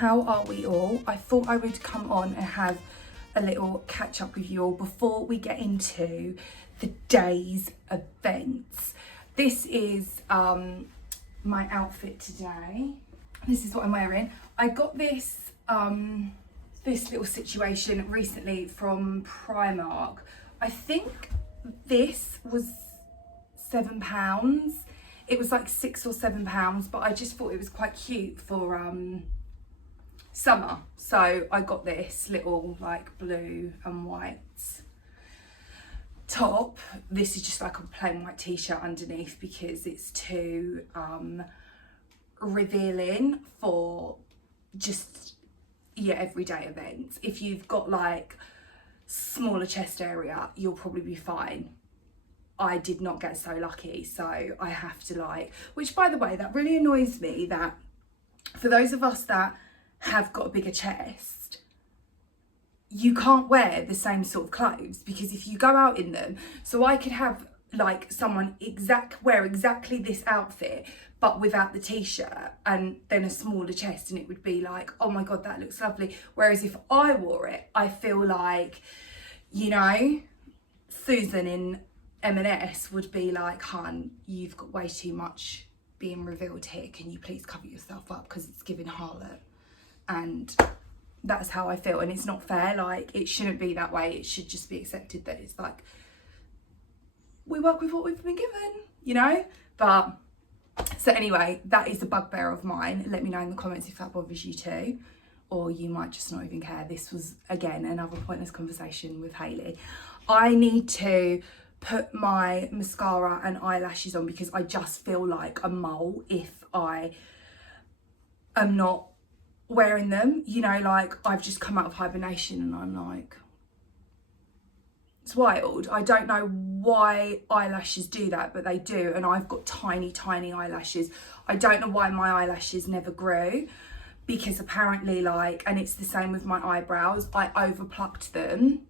how are we all? I thought I would come on and have a little catch up with you all before we get into the day's events. This is my outfit today. This is what I'm wearing. I got this this little situation recently from Primark. I think this was £7. It was like £6 or £7, but I just thought it was quite cute for summer. So I got this little like blue and white top. This is just like a plain white t-shirt underneath because it's too revealing for just everyday events. If you've got like smaller chest area, you'll probably be fine. I did not get so lucky, so I have to like, which by the way, that really annoys me, that for those of us that have got a bigger chest, you can't wear the same sort of clothes, because if you go out in them, so I could have like someone wear exactly this outfit but without the t-shirt and then a smaller chest, and it would be like, oh my god, that looks lovely. Whereas if I wore it, I feel like, you know, Susan in M&S would be like, hun, you've got way too much being revealed here, can you please cover yourself up because it's giving harlot. And that's how I feel, and it's not fair. Like, it shouldn't be that way. It should just be accepted that it's like, we work with what we've been given, you know. But so anyway, that is a bugbear of mine. Let me know in the comments if that bothers you too, or you might just not even care. This was again another pointless conversation with Hayley. I need to put my mascara and eyelashes on because I just feel like a mole if I am not wearing them. You know, like, I've just come out of hibernation and I'm like, it's wild. I don't know why eyelashes do that, but they do, and I've got tiny eyelashes. I don't know why my eyelashes never grew, because apparently, like, and it's the same with my eyebrows, I overplucked them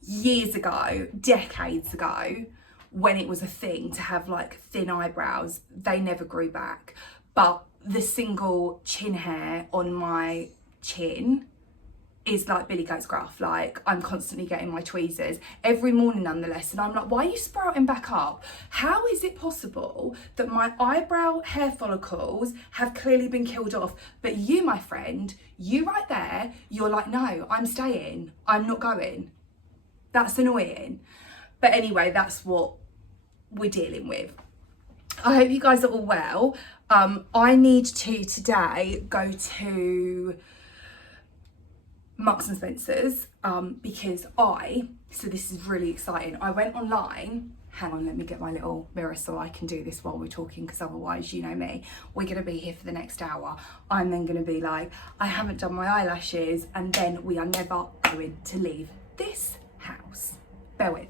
years ago, decades ago, when it was a thing to have like thin eyebrows. They never grew back, but the single chin hair on my chin is like Billy Goat's Gruff. Like, I'm constantly getting my tweezers every morning nonetheless, and I'm like, why are you sprouting back up? How is it possible that my eyebrow hair follicles have clearly been killed off, but you, my friend, you right there, you're like, no, I'm staying, I'm not going? That's annoying. But anyway, that's what we're dealing with. I hope you guys are all well. I need to today go to Marks and Spencer's because so this is really exciting. I went online. Hang on, let me get my little mirror so I can do this while we're talking, because otherwise, you know me, we're going to be here for the next hour. I'm then going to be like, I haven't done my eyelashes, and then we are never going to leave this house. Bear with.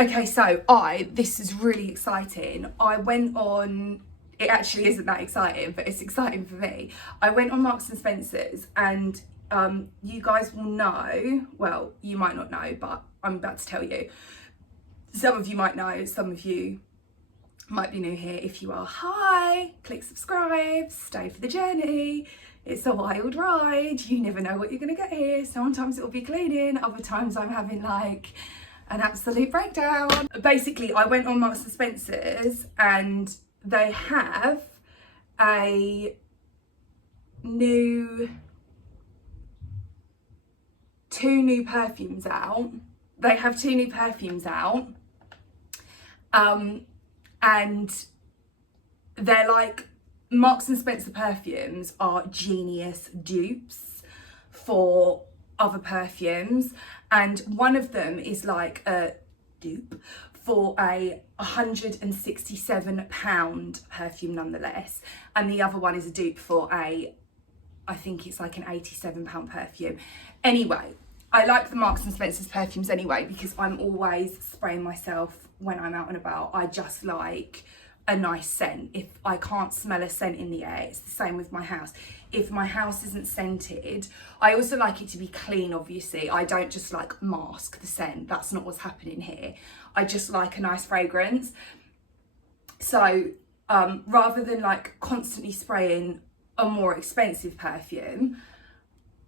Okay, so this is really exciting. I went on, it actually isn't that exciting, but it's exciting for me. I went on Marks and Spencer's, and you guys will know, well, you might not know, but I'm about to tell you. Some of you might know, some of you might be new here. If you are, hi, click subscribe, stay for the journey. It's a wild ride. You never know what you're gonna get here. Sometimes it'll be cleaning, other times I'm having like an absolute breakdown. Basically, I went on Marks and Spencer's and they have two new perfumes out. They have two new perfumes out. And they're like, Marks and Spencer perfumes are genius dupes for other perfumes, and one of them is like a dupe for a £167 perfume nonetheless, and the other one is a dupe for I think it's like an £87 perfume. Anyway, I like the Marks and Spencer's perfumes anyway because I'm always spraying myself when I'm out and about. I just like a nice scent. If I can't smell a scent in the air, it's the same with my house. If my house isn't scented, I also like it to be clean, obviously. I don't just like mask the scent. That's not what's happening here. I just like a nice fragrance. So rather than like constantly spraying a more expensive perfume,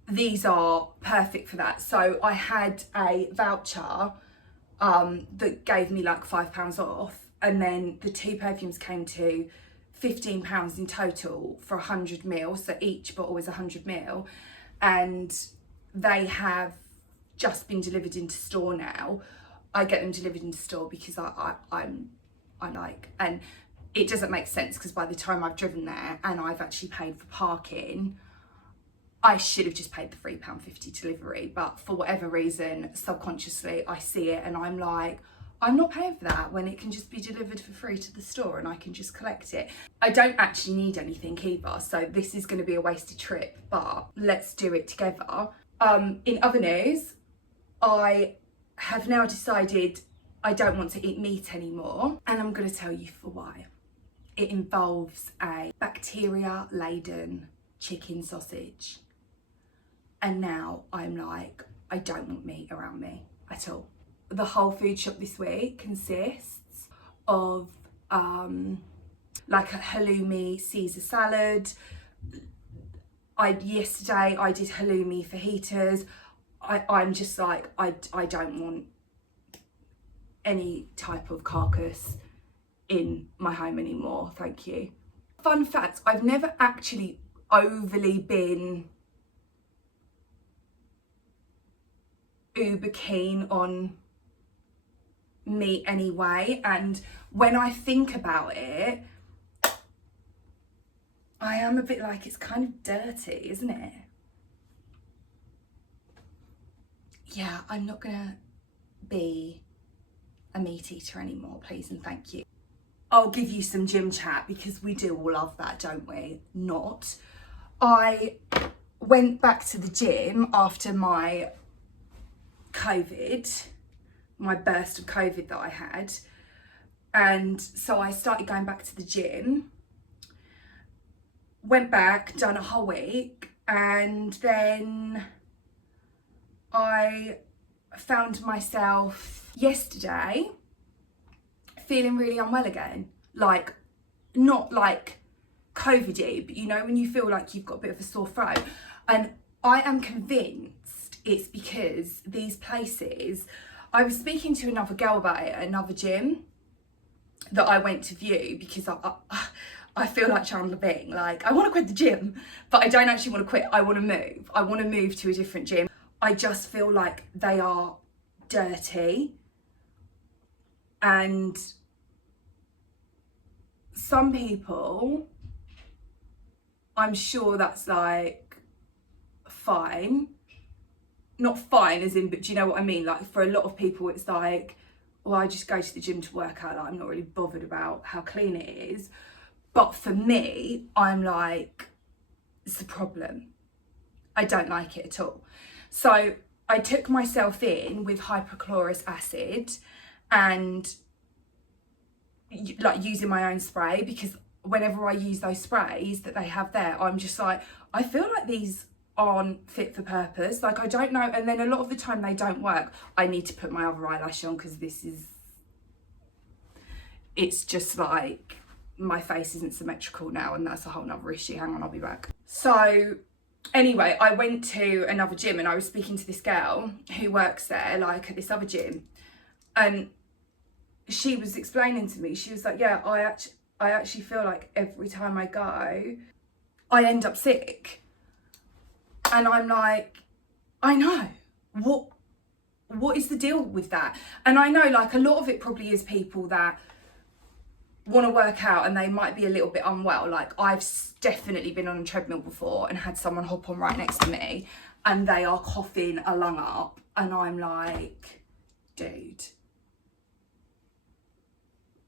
these are perfect for that. So I had a voucher that gave me like £5 off, and then the 2 perfumes came to £15 in total for 100ml, so each bottle is 100ml, and they have just been delivered into store now. I get them delivered into store because I like, and it doesn't make sense because by the time I've driven there and I've actually paid for parking, I should have just paid the £3.50 delivery, but for whatever reason, subconsciously, I see it and I'm like, I'm not paying for that when it can just be delivered for free to the store and I can just collect it. I don't actually need anything either, so this is going to be a wasted trip, but let's do it together. In other news, I have now decided I don't want to eat meat anymore, and I'm going to tell you for why. It involves a bacteria-laden chicken sausage. And now I'm like, I don't want meat around me at all. The whole food shop this week consists of like a halloumi Caesar salad. Yesterday I did halloumi fajitas. I'm just like, I don't want any type of carcass in my home anymore, thank you. Fun fact, I've never actually overly been uber keen on meat anyway, and when I think about it, I am a bit like, it's kind of dirty, isn't it? Yeah, I'm not gonna be a meat eater anymore, please and thank you. I'll give you some gym chat because we do all love that, don't we? Not. I went back to the gym after my COVID, my burst of COVID that I had, and so I started going back to the gym, went back, done a whole week, and then I found myself yesterday feeling really unwell again, like not like COVID-y, but you know when you feel like you've got a bit of a sore throat, and I am convinced it's because these places, I was speaking to another girl about it at another gym that I went to view because I feel like Chandler Bing, like I want to quit the gym, but I don't actually want to quit, I want to move to a different gym. I just feel like they are dirty, and some people, I'm sure that's like fine, not fine as in, but do you know what I mean? Like for a lot of people it's like, well, I just go to the gym to work out, like I'm not really bothered about how clean it is. But for me, I'm like, it's a problem. I don't like it at all. So I took myself in with hypochlorous acid and like using my own spray, because whenever I use those sprays that they have there, I'm just like, I feel like these aren't fit for purpose. Like I don't know, and then a lot of the time they don't work. I need to put my other eyelash on because it's just like my face isn't symmetrical now, and that's a whole nother issue. Hang on, I'll be back. So anyway, I went to another gym and I was speaking to this girl who works there, like at this other gym, and she was explaining to me, she was like, yeah, I actually feel like every time I go, I end up sick. And I'm like, I know, what is the deal with that? And I know like a lot of it probably is people that want to work out and they might be a little bit unwell. Like I've definitely been on a treadmill before and had someone hop on right next to me and they are coughing a lung up, and I'm like, dude,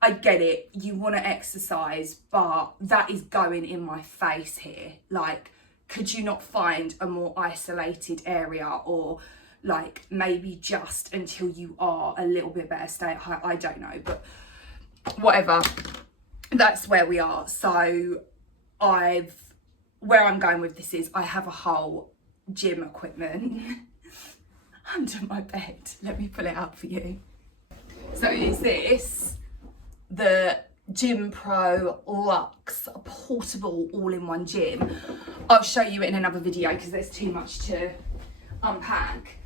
I get it, you want to exercise, but that is going in my face here. Like, could you not find a more isolated area, or like maybe just until you are a little bit better, stay at home? I don't know, but whatever, that's where we are. So where I'm going with this is I have a whole gym equipment under my bed. Let me pull it out for you. So is this the Gym Pro Luxe portable all-in-one gym. I'll show you it in another video because there's too much to unpack.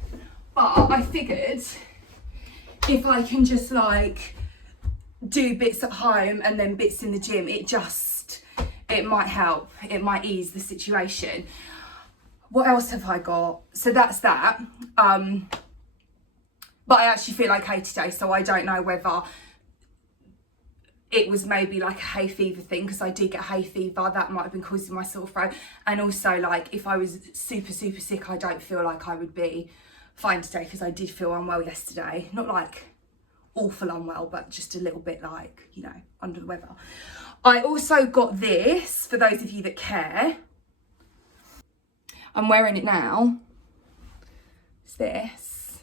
But I figured if I can just like do bits at home and then bits in the gym, it might help, it might ease the situation. What else have I got? So that's that. But I actually feel okay today, so I don't know whether it was maybe like a hay fever thing, because I did get hay fever, that might have been causing my sore throat. And also, like, if I was super sick, I don't feel like I would be fine today, because I did feel unwell yesterday. Not like awful unwell, but just a little bit like, you know, under the weather. I also got this, for those of you that care. I'm wearing it now. It's this.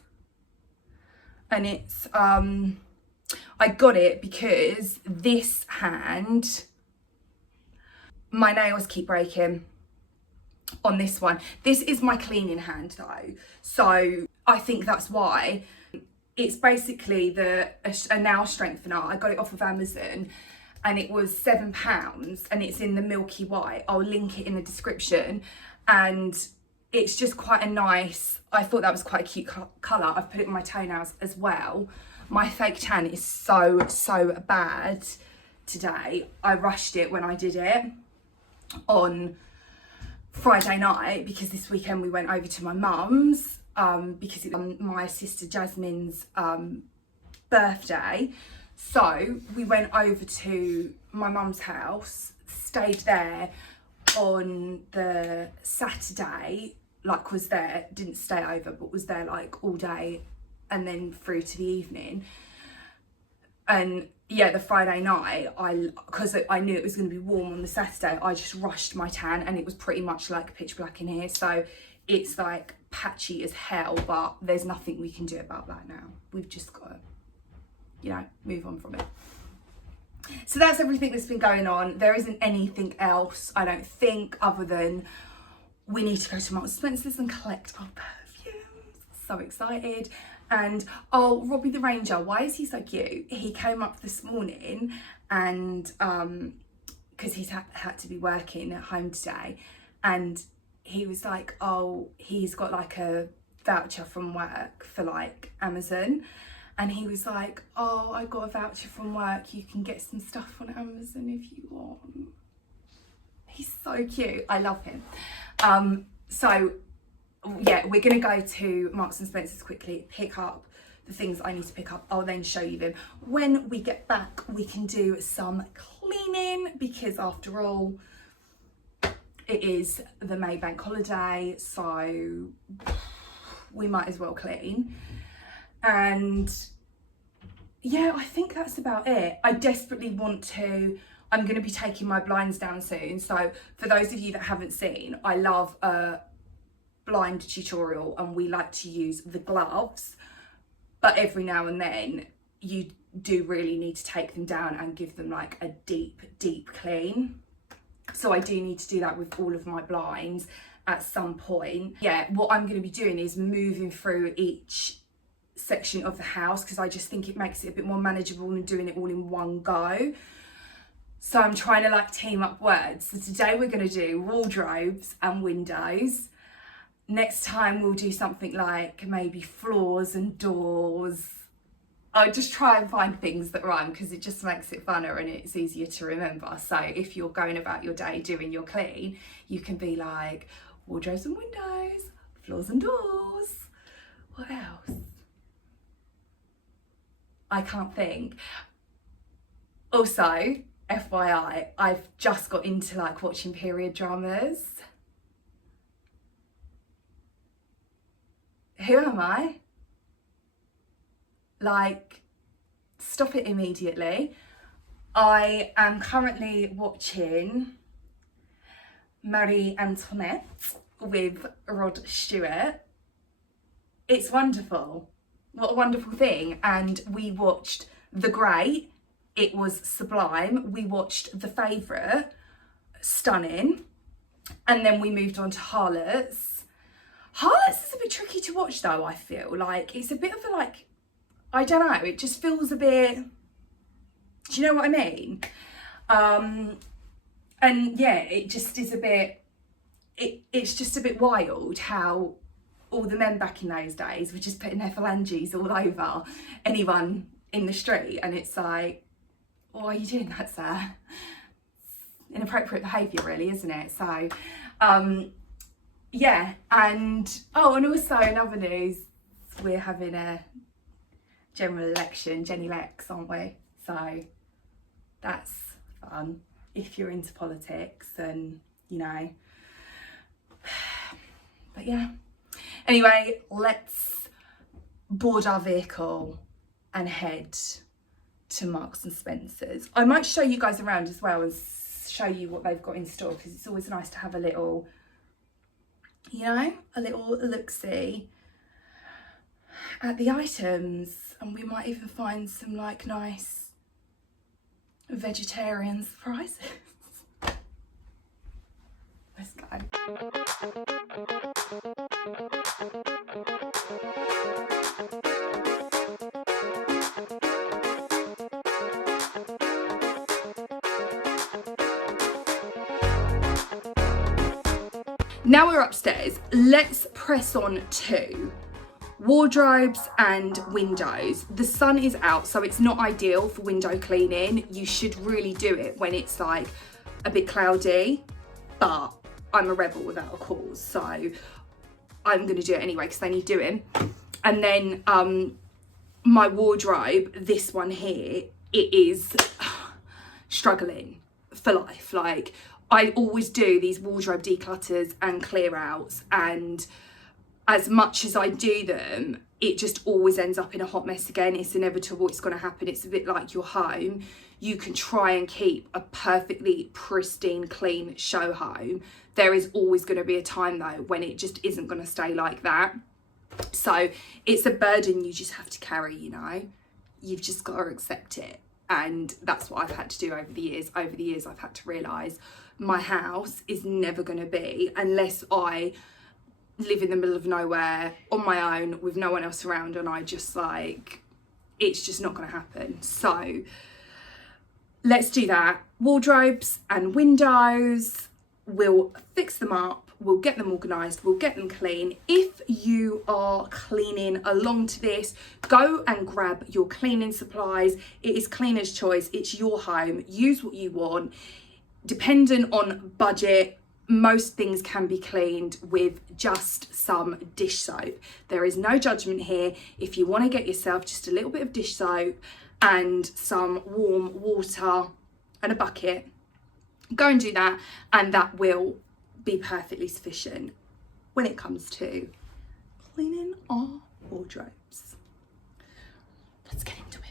And it's, I got it because this hand, my nails keep breaking on this one. This is my cleaning hand though. So I think that's why. It's basically a nail strengthener. I got it off of Amazon and it was £7 and it's in the milky white. I'll link it in the description. And it's just quite a nice, I thought that was quite a cute colour. I've put it on my toenails as well. My fake tan is so bad today. I rushed it when I did it on Friday night because this weekend we went over to my mum's because it was my sister Jasmine's birthday. So we went over to my mum's house, stayed there on the Saturday, like was there, didn't stay over, but was there like all day and then through to the evening. And yeah, the Friday night, because I knew it was going to be warm on the Saturday, I just rushed my tan and it was pretty much like pitch black in here. So it's like patchy as hell, but there's nothing we can do about that now. We've just got to, you know, move on from it. So that's everything that's been going on. There isn't anything else, I don't think, other than we need to go to Marks & Spencer's and collect our perfumes. So excited. And oh, Robbie the Ranger, why is he so cute? He came up this morning and because he's had to be working at home today, and he was like, oh, he's got like a voucher from work for like Amazon. And he was like, oh, I got a voucher from work. You can get some stuff on Amazon if you want. He's so cute. I love him. So yeah, we're going to go to Marks & Spencer's quickly, pick up the things I need to pick up. I'll then show you them. When we get back, we can do some cleaning because after all, it is the May bank holiday. So we might as well clean. And yeah, I think that's about it. I desperately want to, I'm going to be taking my blinds down soon. So for those of you that haven't seen, I love a blind tutorial and we like to use the gloves. But every now and then you do really need to take them down and give them like a deep clean. So I do need to do that with all of my blinds at some point. Yeah, what I'm going to be doing is moving through each section of the house because I just think it makes it a bit more manageable than doing it all in one go. So I'm trying to like team up words. So today we're going to do wardrobes and windows. Next time we'll do something like maybe floors and doors. I'll just try and find things that rhyme because it just makes it funner and it's easier to remember. So if you're going about your day doing your clean, you can be like wardrobes and windows, floors and doors. What else? I can't think. Also, FYI, I've just got into like watching period dramas. Who am I? Like, stop it immediately. I am currently watching Marie Antoinette with Rod Stewart. It's wonderful. What a wonderful thing. And we watched The Great. It was sublime. We watched The Favourite. Stunning. And then we moved on to Harlots. Harlots is a bit tricky to watch though, I feel. Like, it's a bit of a like, I don't know, it just feels a bit, Do you know what I mean? And yeah, it just is a bit, it's just a bit wild how all the men back in those days were just putting their phalanges all over anyone in the street, and it's like, why are you doing that, sir? Inappropriate behaviour, really, isn't it? So, yeah, and also in other news, we're having a general election, Jenny Lex, aren't we? So that's fun if you're into politics, and you know. But yeah, anyway, let's board our vehicle and head to Marks and Spencer's. I might show you guys around as well and show you what they've got in store, because it's always nice to have a little, you know, a little look-see at the items, and we might even find some like nice vegetarian surprises. Let's go. Now we're upstairs, let's press on to wardrobes and windows. The sun is out, so it's not ideal for window cleaning. You should really do it when it's like a bit cloudy, but I'm a rebel without a cause, so I'm gonna do it anyway because they need doing. And then my wardrobe, this one here, it is struggling for life. Like, I always do these wardrobe declutters and clear outs, and as much as I do them, it just always ends up in a hot mess again. It's inevitable, it's gonna happen. It's a bit like your home. You can try and keep a perfectly pristine, clean show home. There is always gonna be a time though when it just isn't gonna stay like that. So it's a burden you just have to carry, you know? You've just gotta accept it. And that's what I've had to do over the years. Over the years, I've had to realise my house is never gonna be, unless I live in the middle of nowhere on my own with no one else around, and I just like, it's just not gonna happen. So let's do that. Wardrobes and windows, we'll fix them up, we'll get them organised, we'll get them clean. If you are cleaning along to this, go and grab your cleaning supplies. It is cleaner's choice, it's your home, use what you want. Dependent on budget, most things can be cleaned with just some dish soap. There is no judgment here. If you want to get yourself just a little bit of dish soap and some warm water and a bucket, go and do that, and that will be perfectly sufficient when it comes to cleaning our wardrobes. Let's get into it.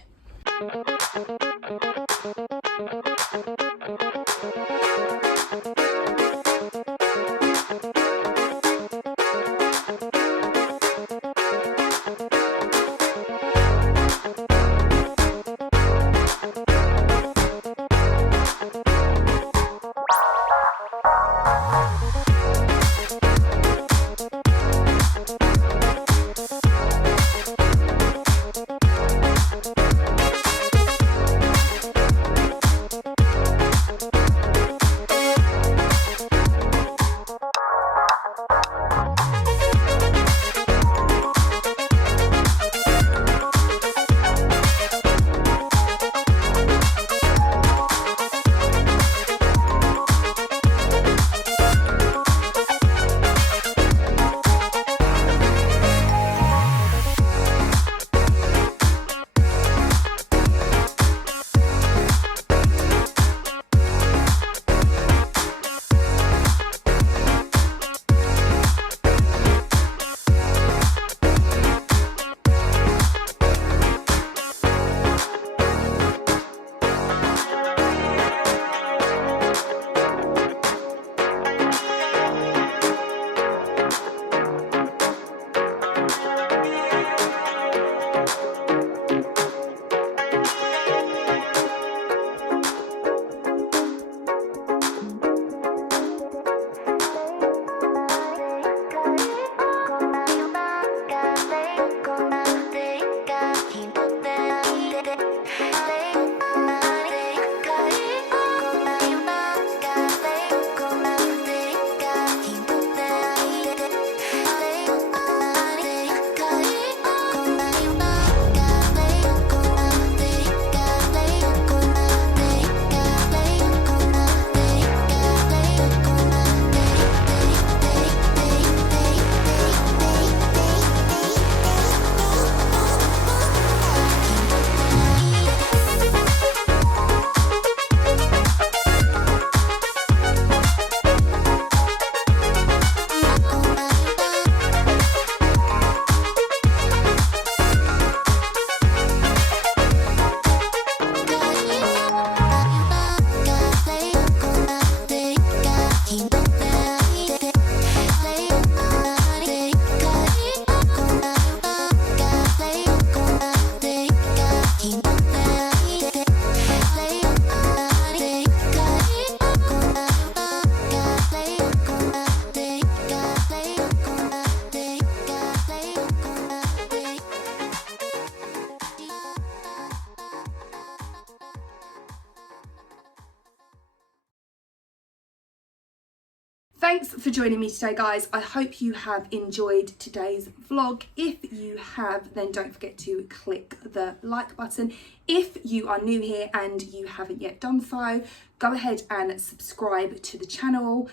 Thanks for joining me today, guys. I hope you have enjoyed today's vlog. If you have, then don't forget to click the like button. If you are new here and you haven't yet done so, go ahead and subscribe to the channel.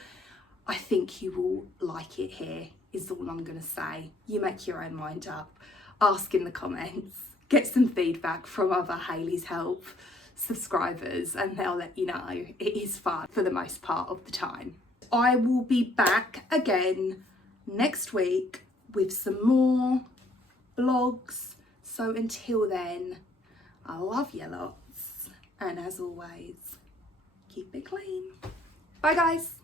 I think you will like it here, is all I'm going to say. You make your own mind up. Ask in the comments. Get some feedback from other Hayley's Help subscribers and they'll let you know. It is fun for the most part of the time. I will be back again next week with some more vlogs. So until then, I love you lots. And as always, keep it clean. Bye guys.